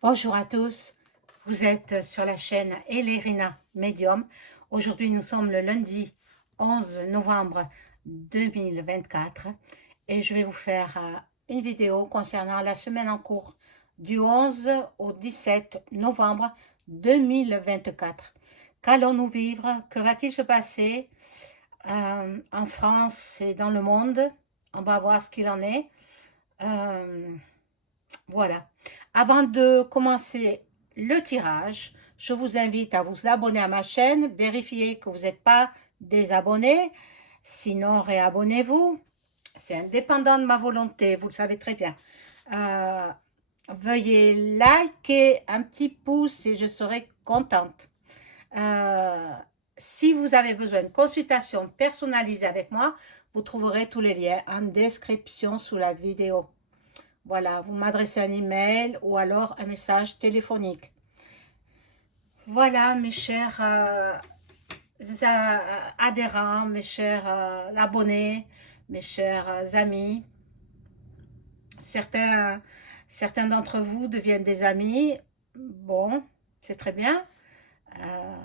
Bonjour à tous, vous êtes sur la chaîne Elérina Medium. Aujourd'hui, nous sommes le lundi 11 novembre 2024 et je vais vous faire une vidéo concernant la semaine en cours du 11 au 17 novembre 2024. Qu'allons-nous vivre? Que va-t-il se passer en France et dans le monde? On va voir ce qu'il en est. Euh, voilà. Avant de commencer le tirage, je vous invite à vous abonner à ma chaîne, vérifier que vous n'êtes pas désabonné, sinon réabonnez-vous. C'est indépendant de ma volonté, vous le savez très bien. Euh, Veuillez liker un petit pouce et je serai contente. Euh, Si vous avez besoin de consultation personnalisée avec moi, vous trouverez tous les liens en description sous la vidéo. Voilà, vous m'adressez un email ou alors un message téléphonique. Voilà, mes chers adhérents, mes chers abonnés, mes chers amis. Certains, certains d'entre vous deviennent des amis. Bon, c'est très bien. Euh,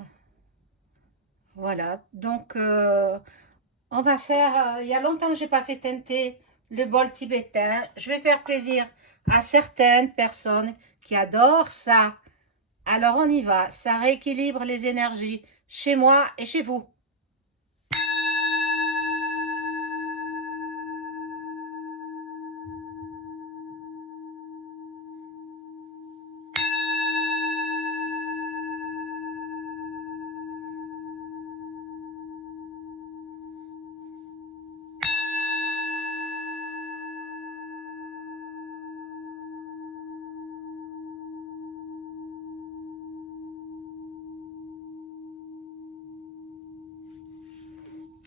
voilà, donc on va faire. Il y a longtemps que je n'ai pas fait teinter le bol tibétain. Je vais faire plaisir à certaines personnes qui adorent ça. Alors on y va, ça rééquilibre les énergies chez moi et chez vous.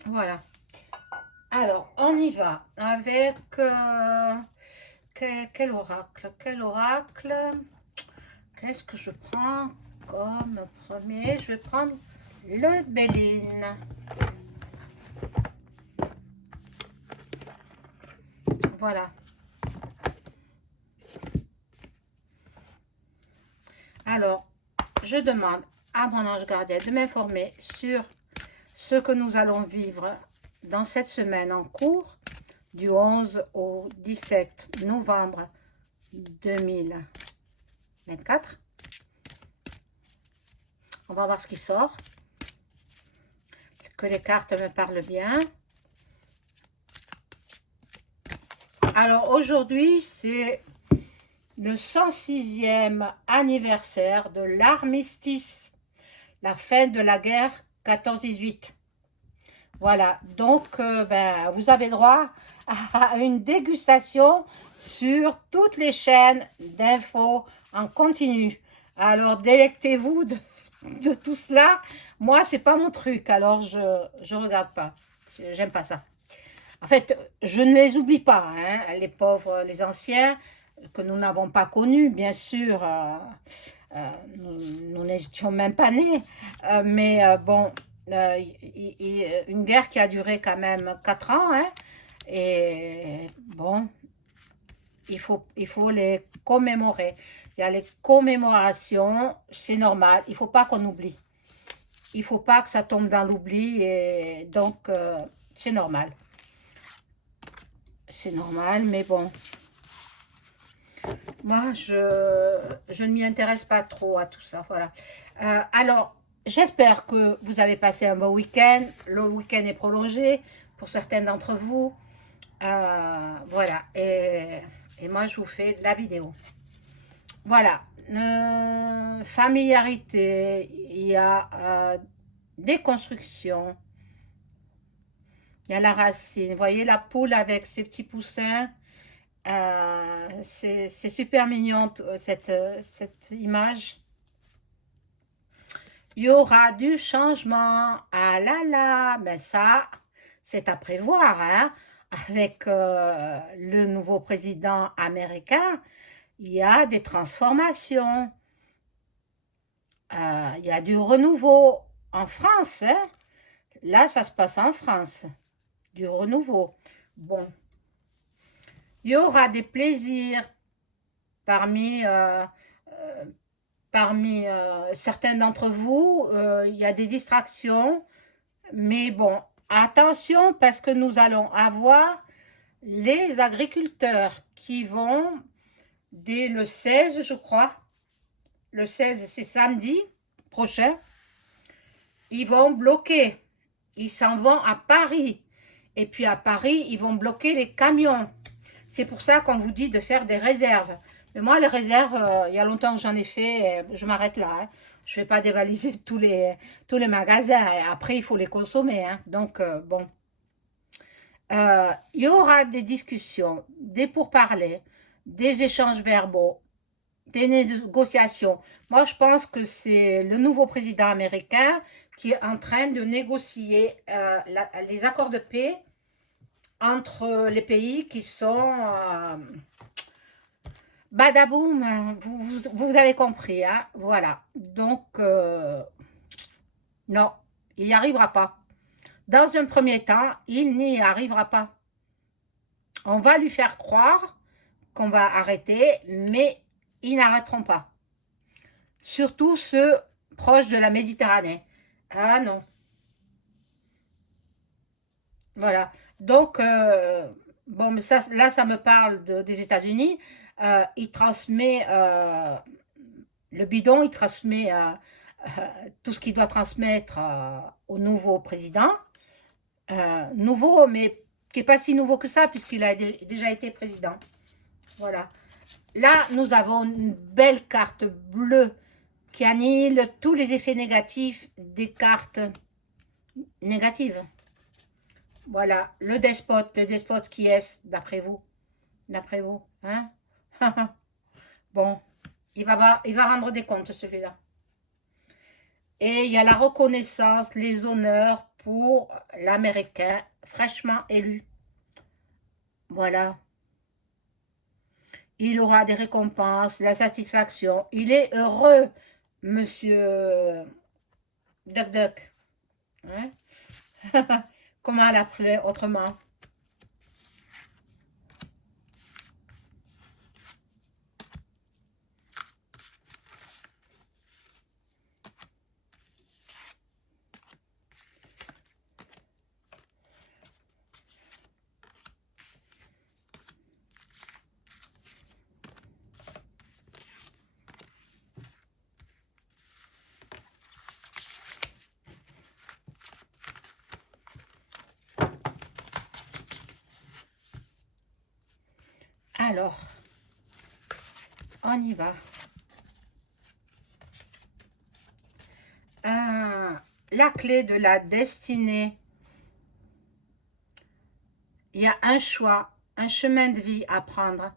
Voilà. Alors on y va avec quel oracle? Quel oracle? Qu'est-ce que je prends comme premier? Je vais prendre le Béline. Voilà. Alors, je demande à mon ange gardien de m'informer sur ce que nous allons vivre dans cette semaine en cours du 11 au 17 novembre 2024. On va voir ce qui sort. Que les cartes me parlent bien. Alors aujourd'hui, c'est le 106e anniversaire de l'armistice, la fin de la guerre 14-18. Voilà, donc vous avez droit à une dégustation sur toutes les chaînes d'infos en continu. Alors délectez-vous de tout cela. Moi, c'est pas mon truc, alors je regarde pas. J'aime pas ça. En fait, je ne les oublie pas, hein, les pauvres, les anciens, que nous n'avons pas connus, bien sûr. Nous n'étions même pas nés. Mais bon, une guerre qui a duré quand même 4 ans. Hein, et bon, il faut les commémorer. Il y a les commémorations, c'est normal. Il ne faut pas qu'on oublie. Il ne faut pas que ça tombe dans l'oubli. Et donc, c'est normal. C'est normal, mais bon. Moi, je ne m'y intéresse pas trop à tout ça. Voilà. Alors, j'espère que vous avez passé un bon week-end. Le week-end est prolongé pour certains d'entre vous. Voilà. Et moi, je vous fais la vidéo. Voilà. Familiarité. Il y a déconstruction. Il y a la racine. Vous voyez la poule avec ses petits poussins. C'est super mignon cette image. Il y aura du changement. Ah là là, ben ça, c'est à prévoir, hein. Avec le nouveau président américain, il y a des transformations. Il y a du renouveau en France, hein. Là, ça se passe en France. Du renouveau. Bon. Il y aura des plaisirs parmi parmi certains d'entre vous, il y a des distractions, mais bon, attention parce que nous allons avoir les agriculteurs qui vont, dès le 16, je crois, le 16 c'est samedi prochain, ils vont bloquer, ils s'en vont à Paris, et puis à Paris, ils vont bloquer les camions. C'est pour ça qu'on vous dit de faire des réserves. Mais moi, les réserves, il y a longtemps que j'en ai fait, je m'arrête là. Hein. Je ne vais pas dévaliser tous les magasins. Et après, il faut les consommer. Hein. Donc, bon. Il y aura des discussions, des pourparlers, des échanges verbaux, des négociations. Moi, je pense que c'est le nouveau président américain qui est en train de négocier les accords de paix entre les pays qui sont badaboum, vous avez compris, hein, voilà. Donc, non, il n'y arrivera pas. Dans un premier temps, il n'y arrivera pas. On va lui faire croire qu'on va arrêter, mais ils n'arrêteront pas. Surtout ceux proches de la Méditerranée. Ah non. Voilà. Donc, bon, mais ça, là, ça me parle des États-Unis. Il transmet le bidon, il transmet tout ce qu'il doit transmettre au nouveau président. Nouveau, mais qui n'est pas si nouveau que ça, puisqu'il a déjà été président. Voilà. Là, nous avons une belle carte bleue qui annule tous les effets négatifs des cartes négatives. Voilà, le despote qui est, d'après vous? D'après vous, hein? Bon, il va rendre des comptes, celui-là. Et il y a la reconnaissance, les honneurs pour l'Américain fraîchement élu. Voilà. Il aura des récompenses, de la satisfaction. Il est heureux, monsieur Duck Duck. Hein? Comment l'appeler autrement? Alors, on y va. La clé de la destinée. Il y a un choix, un chemin de vie à prendre.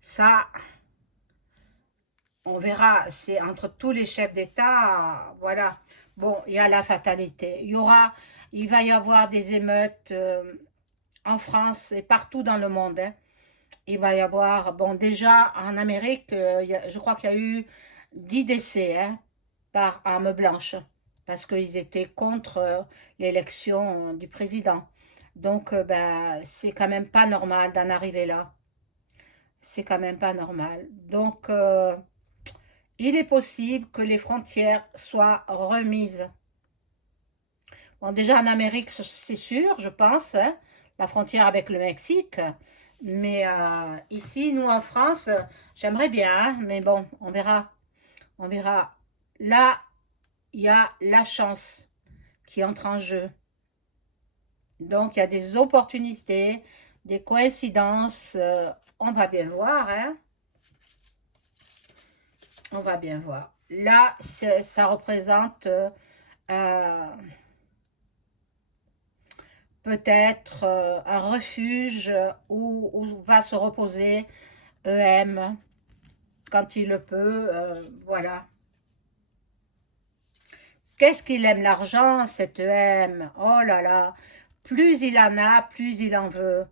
Ça, on verra, c'est entre tous les chefs d'État, voilà. Bon, il y a la fatalité. Il va y avoir des émeutes en France et partout dans le monde. Hein. Il va y avoir, bon, déjà en Amérique, je crois qu'il y a eu 10 décès hein, par arme blanche, parce qu'ils étaient contre l'élection du président. Donc, ben, c'est quand même pas normal d'en arriver là. C'est quand même pas normal. Donc, il est possible que les frontières soient remises. Bon, déjà en Amérique, c'est sûr, je pense, hein, la frontière avec le Mexique. Mais ici, nous en France, j'aimerais bien, hein, mais bon, on verra. On verra. Là, il y a la chance qui entre en jeu. Donc, il y a des opportunités, des coïncidences. On va bien voir, hein. On va bien voir. Là, ça représente peut-être un refuge où va se reposer EM quand il le peut. Voilà. Qu'est-ce qu'il aime l'argent, cet EM? Oh là là. Plus il en a, plus il en veut.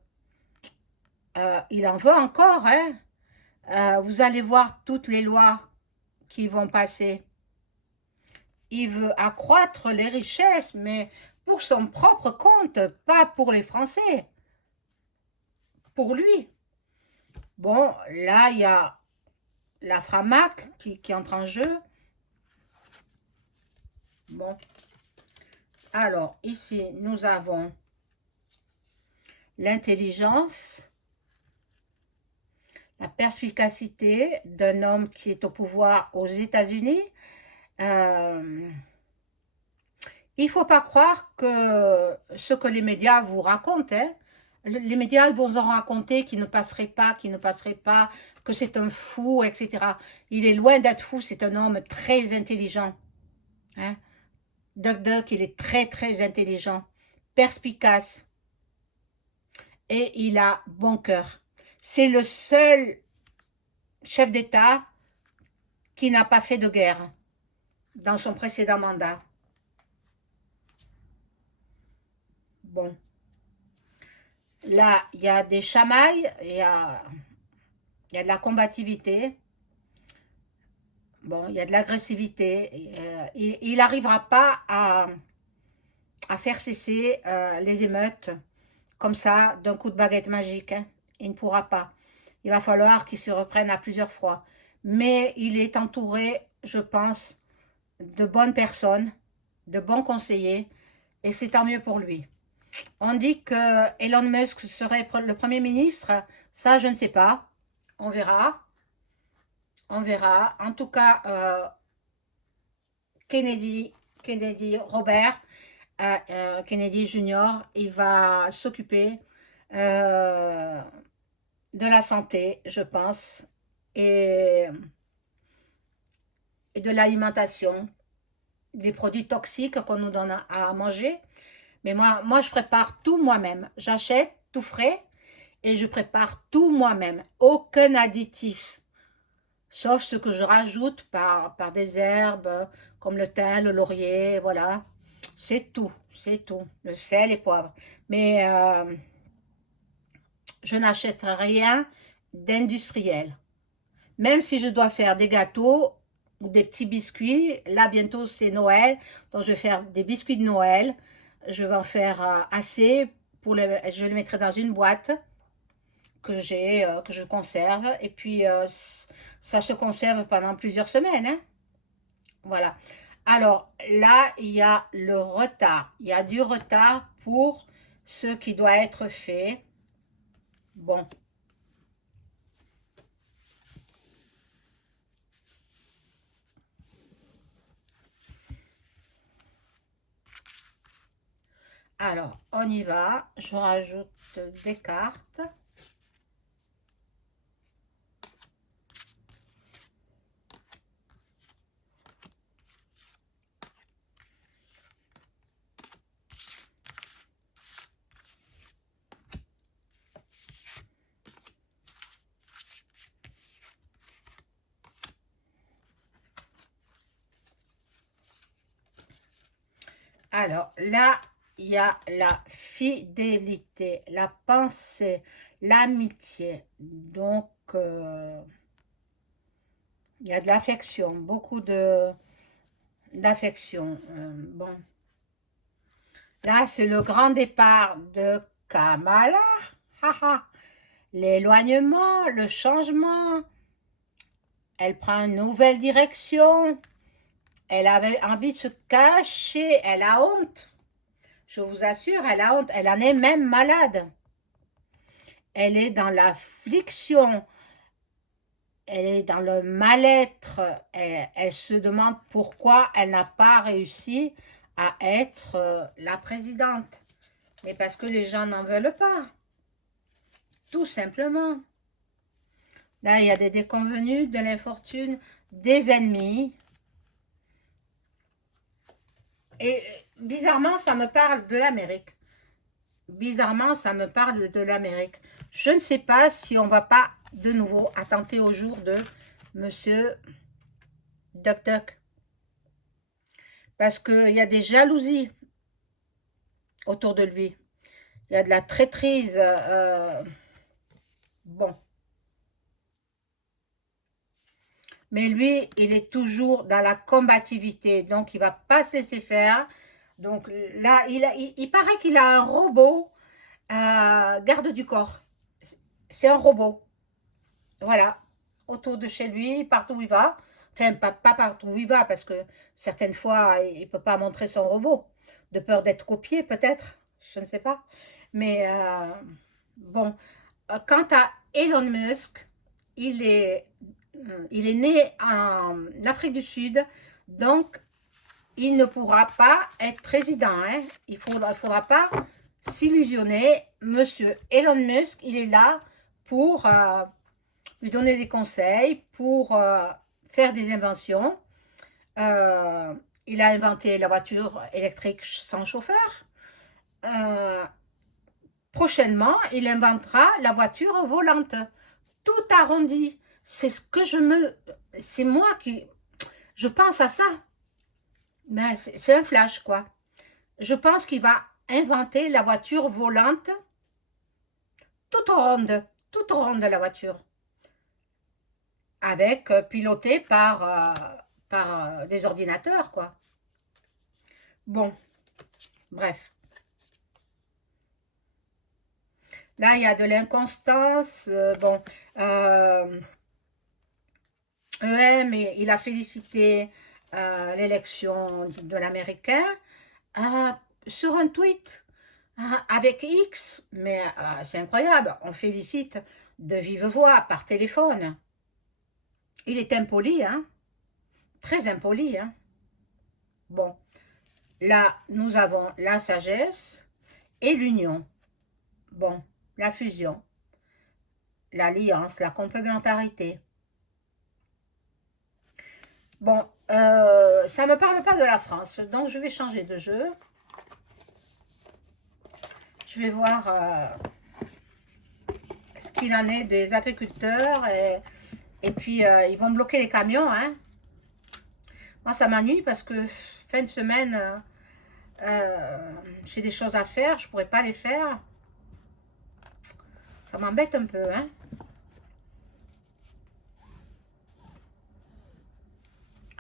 Il en veut encore, hein? Vous allez voir toutes les lois qui vont passer. Il veut accroître les richesses, mais pour son propre compte, pas pour les Français. Pour lui. Bon, là, il y a la Framac qui entre en jeu. Bon. Alors, ici, nous avons l'intelligence, la perspicacité d'un homme qui est au pouvoir aux États-Unis. Il ne faut pas croire que ce que les médias vous racontent, hein, les médias vont en raconter qu'il ne passerait pas, que c'est un fou, etc. Il est loin d'être fou, c'est un homme très intelligent. Hein. Duck Duck, il est très très intelligent, perspicace et il a bon cœur. C'est le seul chef d'État qui n'a pas fait de guerre dans son précédent mandat. Bon. Là, il y a des chamailles, il y a de la combativité, bon, il y a de l'agressivité. Il n'arrivera pas à faire cesser les émeutes comme ça d'un coup de baguette magique. Hein. Il ne pourra pas. Il va falloir qu'il se reprenne à plusieurs fois. Mais il est entouré, je pense, de bonnes personnes, de bons conseillers, et c'est tant mieux pour lui. On dit que Elon Musk serait le Premier ministre. Ça, je ne sais pas. On verra. On verra. En tout cas, Robert Kennedy Jr., il va s'occuper de la santé, je pense, et de l'alimentation, des produits toxiques qu'on nous donne à manger. Mais moi, je prépare tout moi-même. J'achète tout frais et je prépare tout moi-même. Aucun additif. Sauf ce que je rajoute par des herbes comme le thym, le laurier, voilà. C'est tout, c'est tout. Le sel et poivre. Mais je n'achète rien d'industriel. Même si je dois faire des gâteaux ou des petits biscuits, là bientôt c'est Noël, donc je vais faire des biscuits de Noël. Je vais en faire assez, je les mettrai dans une boîte que je conserve. Et puis ça se conserve pendant plusieurs semaines. Hein. Voilà. Alors là, il y a le retard. Il y a du retard pour ce qui doit être fait. Bon. Alors, on y va. Je rajoute des cartes. Alors, là, il y a la fidélité, la pensée, l'amitié. Donc, il y a de l'affection, beaucoup d'affection. Bon, là, c'est le grand départ de Kamala. L'éloignement, le changement. Elle prend une nouvelle direction. Elle avait envie de se cacher. Elle a honte. Je vous assure, elle a honte. Elle en est même malade. Elle est dans l'affliction. Elle est dans le mal-être. Elle se demande pourquoi elle n'a pas réussi à être la présidente. Mais parce que les gens n'en veulent pas. Tout simplement. Là, il y a des déconvenus, de l'infortune, des ennemis. Et bizarrement, ça me parle de l'Amérique. Bizarrement, ça me parle de l'Amérique. Je ne sais pas si on ne va pas de nouveau attenter au jour de Monsieur Duck Duck. Parce qu'il y a des jalousies autour de lui. Il y a de la traîtrise. Bon. Mais lui, il est toujours dans la combativité. Donc, il ne va pas se laisser faire. Donc là, il paraît qu'il a un robot garde du corps. C'est un robot. Voilà. autour de chez lui, partout où il va. Enfin, pas partout où il va, parce que certaines fois, il ne peut pas montrer son robot, de peur d'être copié, peut-être, je ne sais pas. Mais bon, quant à Elon Musk, il est, il est né en Afrique du Sud, donc il ne pourra pas être président. Hein. Il faudra pas s'illusionner. Monsieur Elon Musk, il est là pour lui donner des conseils, pour faire des inventions. Euh, il a inventé la voiture électrique sans chauffeur. Euh, Prochainement, il inventera la voiture volante. Tout arrondi. C'est ce que c'est moi qui... Je pense à ça. Mais c'est un flash, quoi. Je pense qu'il va inventer la voiture volante toute ronde la voiture, avec pilotée par des ordinateurs, quoi. Bon, bref. Là, il y a de l'inconstance. Bon, EM, il a félicité l'élection de l'Américain sur un tweet avec X. Mais c'est incroyable, on félicite de vive voix par téléphone. Il est impoli, hein, très impoli, hein. Bon, là, nous avons la sagesse et l'union. Bon, la fusion, l'alliance, la complémentarité. Bon, ça ne me parle pas de la France, donc je vais changer de jeu. Je vais voir ce qu'il en est des agriculteurs et puis ils vont bloquer les camions. Hein. Moi, ça m'ennuie parce que fin de semaine, j'ai des choses à faire, je ne pourrais pas les faire. Ça m'embête un peu, hein.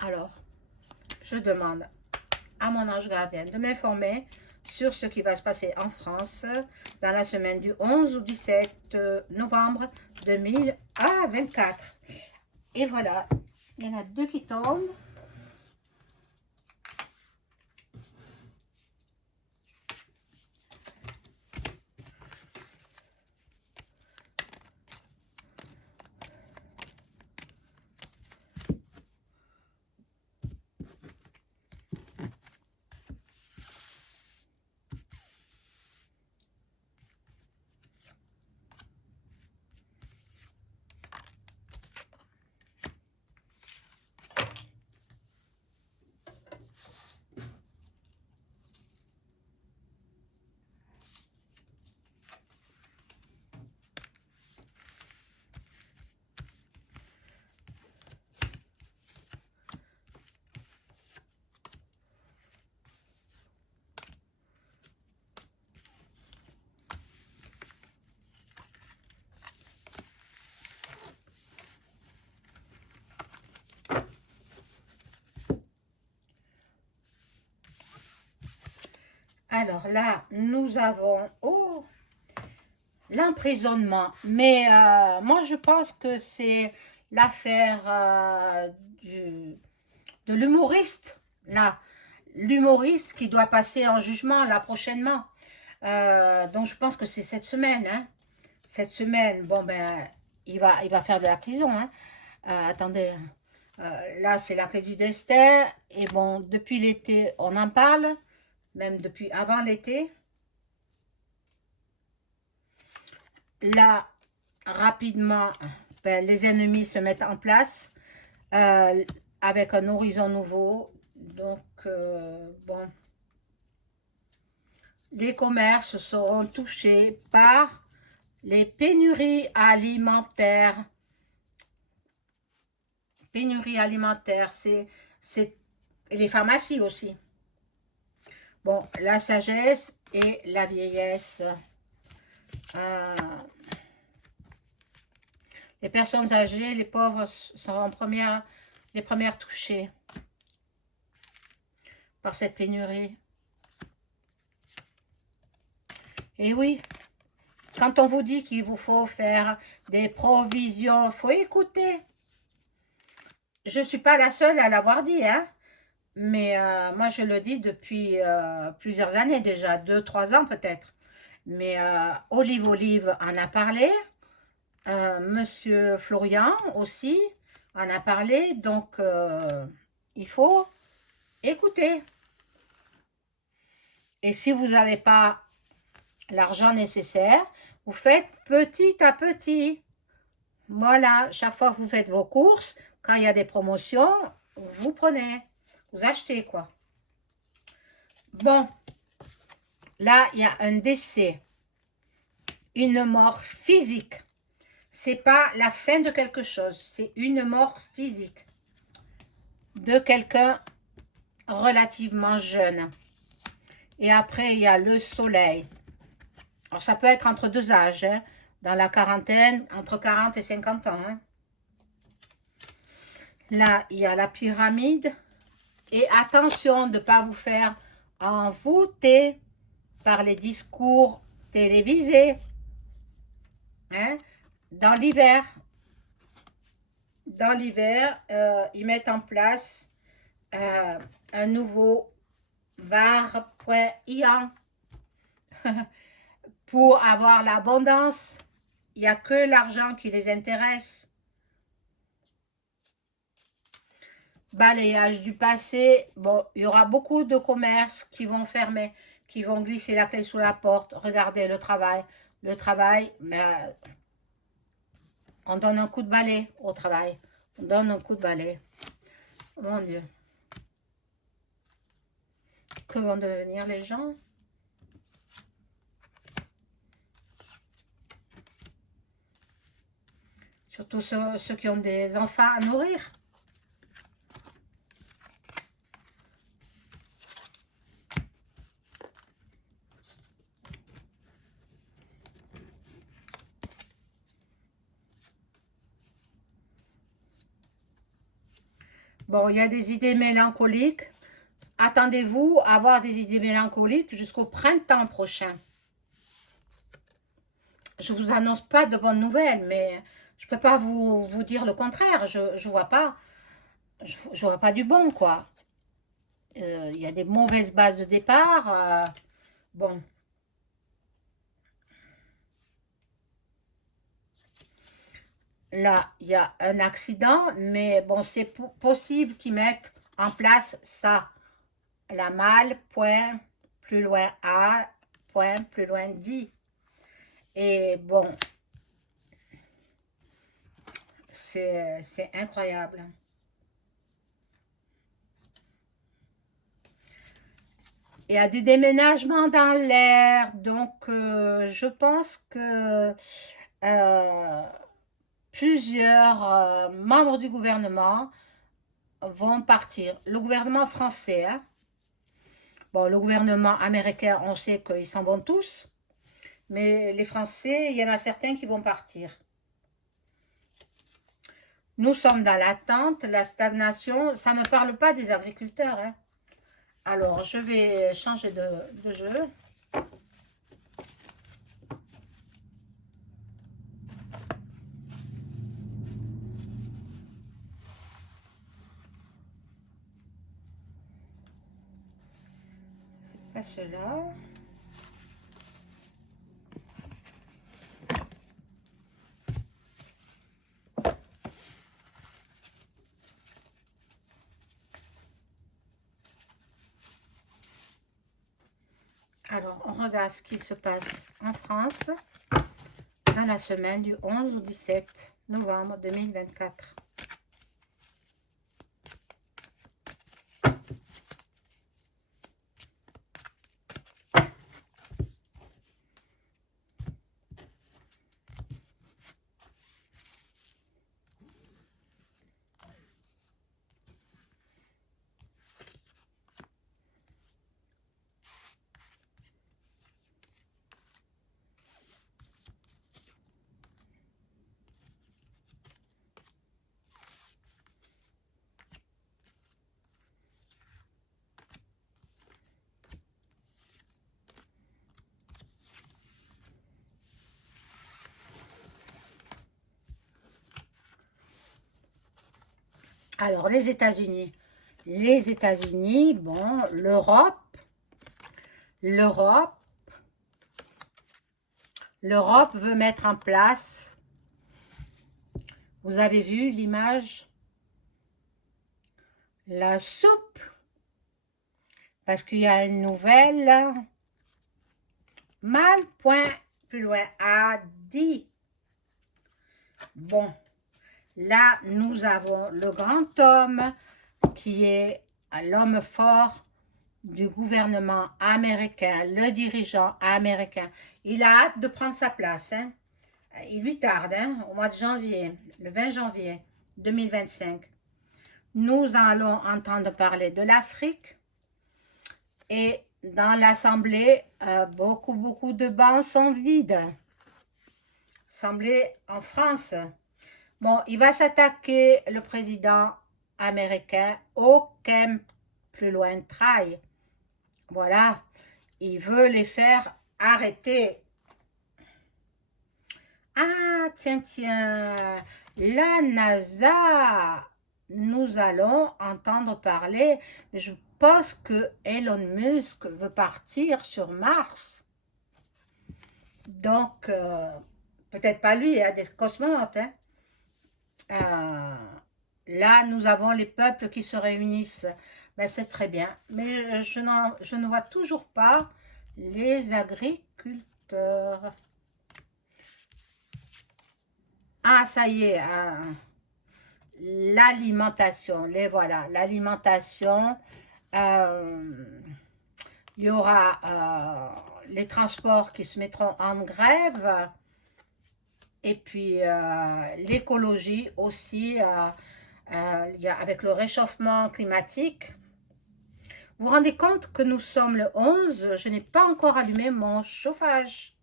Alors, je demande à mon ange gardien de m'informer sur ce qui va se passer en France dans la semaine du 11 au 17 novembre 2024. Et voilà, il y en a 2 qui tombent. Alors là, nous avons l'emprisonnement. Mais moi, je pense que c'est l'affaire de l'humoriste, là. L'humoriste qui doit passer en jugement, là, prochainement. Donc, je pense que c'est cette semaine, hein. Cette semaine, bon, ben, il va faire de la prison, hein. Attendez, là, c'est la clé du destin. Et bon, depuis l'été, on en parle. Même depuis avant l'été. Là, rapidement, ben, les ennemis se mettent en place avec un horizon nouveau. Donc, bon, les commerces seront touchés par les pénuries alimentaires. Pénuries alimentaires, c'est les pharmacies aussi. Bon, la sagesse et la vieillesse. Les personnes âgées, les pauvres sont les premières touchées par cette pénurie. Et oui, quand on vous dit qu'il vous faut faire des provisions, il faut écouter. je ne suis pas la seule à l'avoir dit, hein, mais moi je le dis depuis plusieurs années déjà, 2, 3 ans peut-être. Mais Olive en a parlé, Monsieur Florian aussi en a parlé, donc il faut écouter. Et si vous n'avez pas l'argent nécessaire, vous faites petit à petit. Voilà, chaque fois que vous faites vos courses, quand il y a des promotions, vous prenez, vous achetez quoi. Bon, là, il y a un décès, une mort physique. C'est pas la fin de quelque chose, c'est une mort physique de quelqu'un relativement jeune. Et après, il y a le soleil. Alors, ça peut être entre deux âges, hein, dans la quarantaine, entre 40 et 50 ans. Hein. Là, il y a la pyramide. Et attention de ne pas vous faire envoûter par les discours télévisés. Hein. Dans l'hiver, ils mettent en place un nouveau var.ian pour avoir l'abondance. Il n'y a que l'argent qui les intéresse. Balayage du passé. Bon, il y aura beaucoup de commerces qui vont fermer, qui vont glisser la clé sous la porte. Regardez le travail. Le travail, mais on donne un coup de balai au travail. On donne un coup de balai. Oh mon Dieu. Que vont devenir les gens? Surtout ceux qui ont des enfants à nourrir. Bon, il y a des idées mélancoliques. Attendez-vous à avoir des idées mélancoliques jusqu'au printemps prochain. Je ne vous annonce pas de bonnes nouvelles, mais je ne peux pas vous dire le contraire. Je ne vois pas. Je vois pas du bon, quoi. Il y a des mauvaises bases de départ. Bon. Là, il y a un accident, mais bon, c'est possible qu'ils mettent en place ça. La malle, point, plus loin A, point, plus loin dit. Et bon, c'est incroyable. Il y a du déménagement dans l'air, donc je pense que plusieurs membres du gouvernement vont partir. Le gouvernement français, hein. Bon, le gouvernement américain, on sait qu'ils s'en vont tous, mais les Français, il y en a certains qui vont partir. Nous sommes dans l'attente, la stagnation, ça ne me parle pas des agriculteurs. Hein. Alors, je vais changer de jeu. C'est pas cela. Alors, on regarde ce qui se passe en France dans la semaine du 11 au 17 novembre 2024. Alors, les États-Unis. Les États-Unis, bon, l'Europe, l'Europe veut mettre en place, vous avez vu l'image, la soupe, parce qu'il y a une nouvelle, mal, point, plus loin, a dit. Bon, là, nous avons le grand homme qui est l'homme fort du gouvernement américain, le dirigeant américain. Il a hâte de prendre sa place. Hein. Il lui tarde, hein, au mois de janvier, le 20 janvier 2025. Nous allons entendre parler de l'Afrique et dans l'Assemblée, beaucoup de bancs sont vides. Assemblée en France. Bon, il va s'attaquer, le président américain, au camp plus loin trail. Voilà, il veut les faire arrêter. Ah, tiens, la NASA, nous allons entendre parler, je pense que Elon Musk veut partir sur Mars. Donc, peut-être pas lui, il y a des cosmonautes. Hein. Là, nous avons les peuples qui se réunissent. Ben, c'est très bien. Mais je ne vois toujours pas les agriculteurs. Ah, ça y est. L'alimentation. Les voilà. L'alimentation. Il y aura les transports qui se mettront en grève. Et puis, l'écologie aussi. Avec le réchauffement climatique. Vous vous rendez compte que nous sommes le 11, je n'ai pas encore allumé mon chauffage.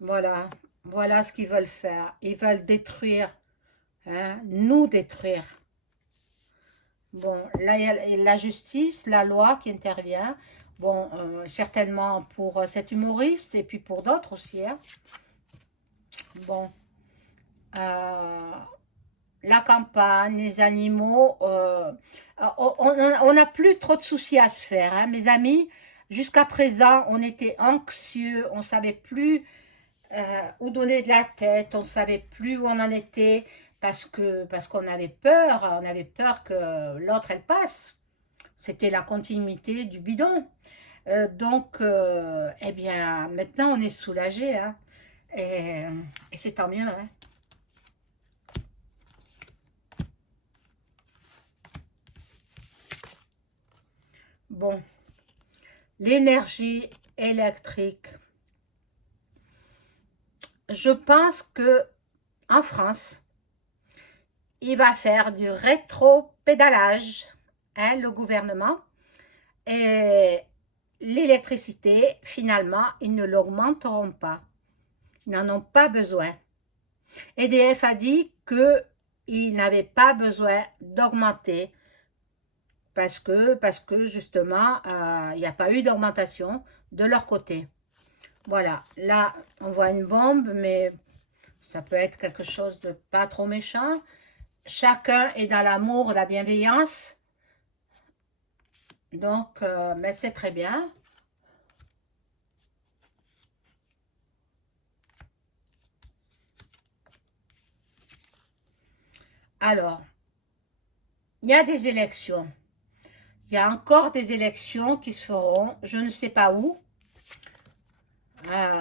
Voilà, voilà ce qu'ils veulent faire. Ils veulent détruire, hein, nous détruire. Bon, là, il y a la justice, la loi qui intervient. Bon, certainement pour cet humoriste et puis pour d'autres aussi. Hein. Bon, la campagne, les animaux, on n'a plus trop de soucis à se faire. Hein, mes amis, jusqu'à présent, on était anxieux, on ne savait plus où donner de la tête, on ne savait plus où on en était parce qu'on avait peur que l'autre elle passe. C'était la continuité du bidon. Donc, eh bien, maintenant on est soulagé, hein, et c'est tant mieux. Hein. Bon, l'énergie électrique. Je pense que en France, il va faire du rétro-pédalage, hein, le gouvernement, et l'électricité, finalement, ils ne l'augmenteront pas. Ils n'en ont pas besoin. EDF a dit qu'ils n'avaient pas besoin d'augmenter parce que justement, il n'y a pas eu d'augmentation de leur côté. Voilà, là, on voit une bombe, mais ça peut être quelque chose de pas trop méchant. Chacun est dans l'amour, la bienveillance. Donc, mais c'est très bien. Alors, il y a des élections. Il y a encore des élections qui se feront, je ne sais pas où.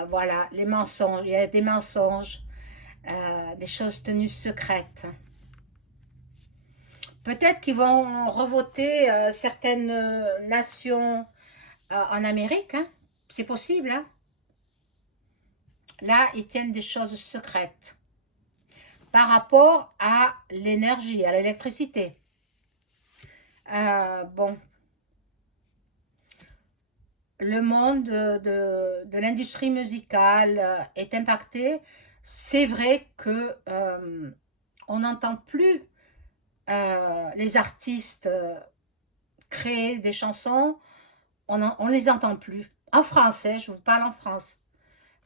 Voilà, les mensonges, il y a des mensonges, des choses tenues secrètes. Peut-être qu'ils vont revoter certaines nations en Amérique, hein. C'est possible. Hein. Là, ils tiennent des choses secrètes par rapport à l'énergie, à l'électricité. Bon, le monde de l'industrie musicale est impacté. C'est vrai que on n'entend plus les artistes créer des chansons, on les entend plus. En français, je vous parle en France.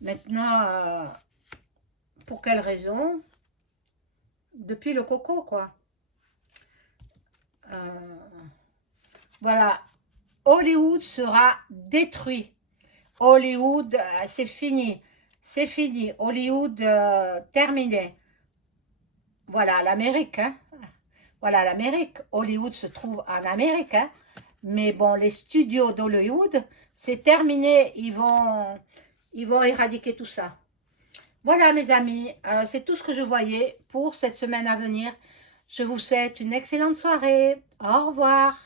Maintenant, pour quelle raison? Depuis le coco, quoi. Euh, voilà. Hollywood sera détruit. Hollywood, c'est fini. C'est fini. Hollywood, terminé. Voilà, l'Amérique, hein. Voilà, l'Amérique. Hollywood se trouve en Amérique, hein. Mais bon, les studios d'Hollywood, c'est terminé. Ils vont éradiquer tout ça. Voilà, mes amis, c'est tout ce que je voyais pour cette semaine à venir. Je vous souhaite une excellente soirée. Au revoir.